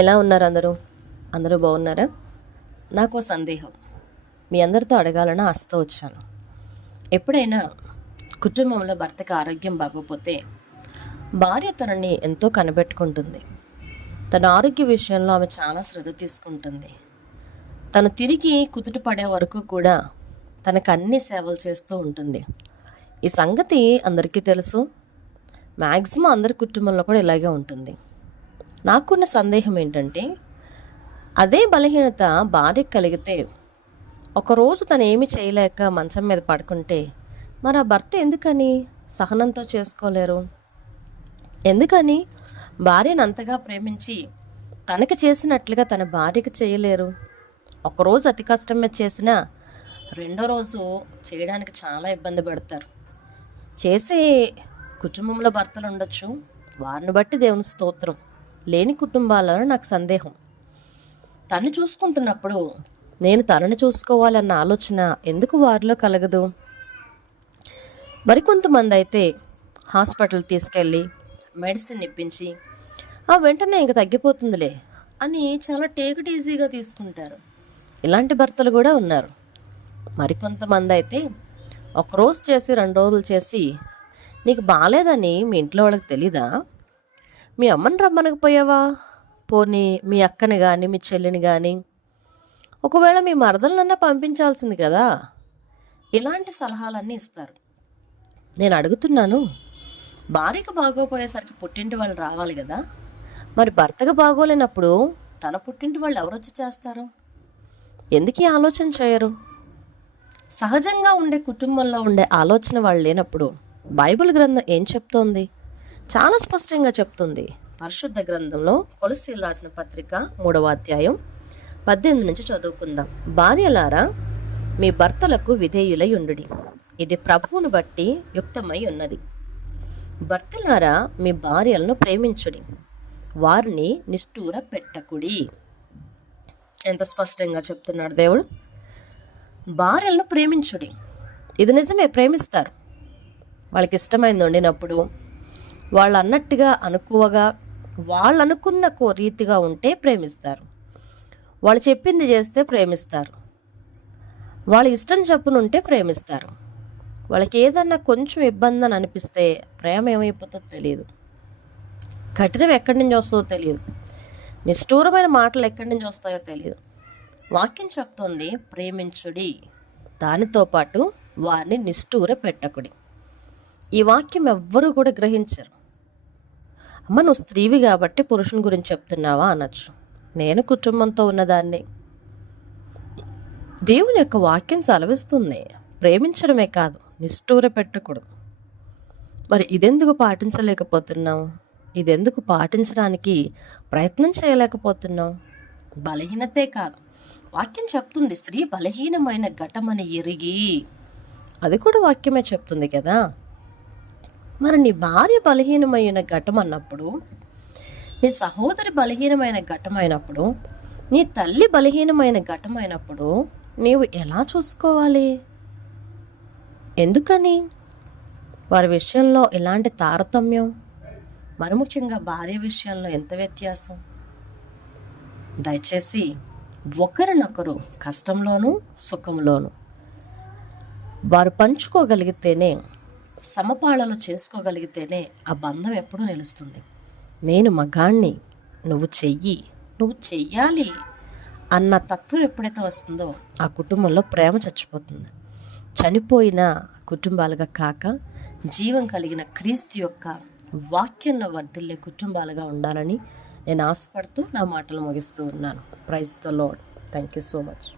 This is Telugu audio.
ఎలా ఉన్నారు అందరూ? అందరూ బాగున్నారా? నాకు సందేహం. మీ అందరితో అడగాలని ఆశతో వచ్చాను. ఎప్పుడైనా కుటుంబంలో భర్తకి ఆరోగ్యం బాగోపోతే భార్య తనని ఎంతో కనిపెట్టుకుంటుంది. తన ఆరోగ్య విషయంలో ఆమె చాలా శ్రద్ధ తీసుకుంటుంది. తను తిరిగి కుదుట పడే వరకు కూడా తనకు అన్ని సేవలు చేస్తూ ఉంటుంది. ఈ సంగతి అందరికీ తెలుసు. మ్యాక్సిమం అందరి కుటుంబంలో కూడా ఇలాగే ఉంటుంది. నాకున్న సందేహం ఏంటంటే అదే బలహీనత భార్యకు కలిగితే ఒకరోజు తను ఏమి చేయలేక మంచం మీద పడుకుంటే మరి ఆ భర్త ఎందుకని సహనంతో చేసుకోలేరు? ఎందుకని భార్యను అంతగా ప్రేమించి తనకి చేసినట్లుగా తన భార్యకు చేయలేరు? ఒకరోజు అతి కష్టం మీద చేసినా రెండో రోజు చేయడానికి చాలా ఇబ్బంది పడతారు. చేసే కుటుంబంలో భర్తలు ఉండొచ్చు. వారిని బట్టి దేవుని స్తోత్రం. లేని కుటుంబాలలో నాకు సందేహం. తను చూసుకుంటున్నప్పుడు నేను తనని చూసుకోవాలన్న ఆలోచన ఎందుకు వారిలో కలగదు? మరికొంతమంది అయితే హాస్పిటల్ తీసుకెళ్ళి మెడిసిన్ ఇప్పించి ఆ వెంటనే ఇంక తగ్గిపోతుందిలే అని చాలా టేకట్ ఈజీగా తీసుకుంటారు. ఇలాంటి భర్తలు కూడా ఉన్నారు. మరికొంతమంది అయితే ఒకరోజు చేసి రెండు రోజులు చేసి నీకు బాగాలేదని మీ ఇంట్లో వాళ్ళకి తెలీదా? మీ అమ్మని రమ్మనకపోయావా పోనీ మీ అక్కని కానీ మీ చెల్లిని కానీ ఒకవేళ మీ మరదలనన్నా పంపించాల్సింది కదా? ఇలాంటి సలహాలన్నీ ఇస్తారు. నేను అడుగుతున్నాను. భార్యకు బాగోపోయేసరికి పుట్టింటి వాళ్ళు రావాలి కదా? మరి భర్తకు బాగోలేనప్పుడు తన పుట్టింటి వాళ్ళు ఎవరొచ్చి చేస్తారు? ఎందుకు ఈ ఆలోచన చేయరు? సహజంగా ఉండే కుటుంబంలో ఉండే ఆలోచన వాళ్ళు లేనప్పుడు బైబిల్ గ్రంథం ఏం చెప్తోంది? చాలా స్పష్టంగా చెప్తుంది. పరిశుద్ధ గ్రంథంలో కొలసీలు రాసిన పత్రిక మూడవ అధ్యాయం పద్దెనిమిది నుంచి చదువుకుందాం. భార్యలారా మీ భర్తలకు విధేయులై ఉండుడి. ఇది ప్రభువును బట్టి యుక్తమై ఉన్నది. భర్తలారా మీ భార్యలను ప్రేమించుడి. వారిని నిష్ఠూర పెట్టకుడి. ఎంత స్పష్టంగా చెప్తున్నాడు దేవుడు. భార్యలను ప్రేమించుడి. ఇది నిజమే ప్రేమిస్తారు. వాళ్ళకి ఇష్టమైంది వండినప్పుడు వాళ్ళు అన్నట్టుగా అనుకువగా వాళ్ళు అనుకున్న కో రీతిగా ఉంటే ప్రేమిస్తారు. వాళ్ళు చెప్పింది చేస్తే ప్రేమిస్తారు. వాళ్ళ ఇష్టం చెప్పునుంటే ప్రేమిస్తారు. వాళ్ళకి ఏదన్నా కొంచెం ఇబ్బంది అని అనిపిస్తే ప్రేమ ఏమైపోతుందో తెలియదు కఠినం ఎక్కడి నుంచి వస్తుందో తెలియదు నిష్ఠూరమైన మాటలు ఎక్కడి నుంచి వస్తాయో తెలియదు వాక్యం చెప్తోంది ప్రేమించుడి. దానితో పాటు వారిని నిష్ఠూర పెట్టకుడి ఈ వాక్యం ఎవ్వరూ కూడా గ్రహించరు. అమ్మ నువ్వు స్త్రీవి కాబట్టి పురుషుని గురించి చెప్తున్నావా అనొచ్చు. నేను కుటుంబంతో ఉన్నదాన్ని. దేవుని యొక్క వాక్యం సెలవిస్తుంది. ప్రేమించడమే కాదు నిష్ఠూర పెట్టకూడదు. మరి ఇదెందుకు పాటించలేకపోతున్నావు? ఇదెందుకు పాటించడానికి ప్రయత్నం చేయలేకపోతున్నావు? బలహీనతే కాదు. వాక్యం చెప్తుంది స్త్రీ బలహీనమైన ఘటమని ఎరిగి. అది కూడా వాక్యమే చెప్తుంది కదా? మరి నీ భార్య బలహీనమైన ఘటం అన్నప్పుడు నీ సహోదరి బలహీనమైన ఘటమైనప్పుడు నీ తల్లి బలహీనమైన ఘటమైనప్పుడు నీవు ఎలా చూసుకోవాలి? ఎందుకని? వారి విషయంలో ఎలాంటి తారతమ్యం మరి ముఖ్యంగా భార్య విషయంలో ఎంత వ్యత్యాసం? దయచేసి ఒకరినొకరు కష్టంలోనూ సుఖంలోనూ వారు పంచుకోగలిగితేనే సమపాళలు చేసుకోగలిగితేనే ఆ బంధం ఎప్పుడూ నిలుస్తుంది. నేను మగాణ్ణి నువ్వు చెయ్యి. నువ్వు చెయ్యాలి అన్న తత్వం ఎప్పుడైతే వస్తుందో ఆ కుటుంబంలో ప్రేమ చచ్చిపోతుంది. చనిపోయిన కుటుంబాలుగా కాక జీవం కలిగిన క్రీస్తు యొక్క వాక్యంలో వర్ధిల్లే కుటుంబాలుగా ఉండాలని నేను ఆశపడుతూ నా మాటలు ముగిస్తూ ఉన్నాను. Praise the Lord thank you so much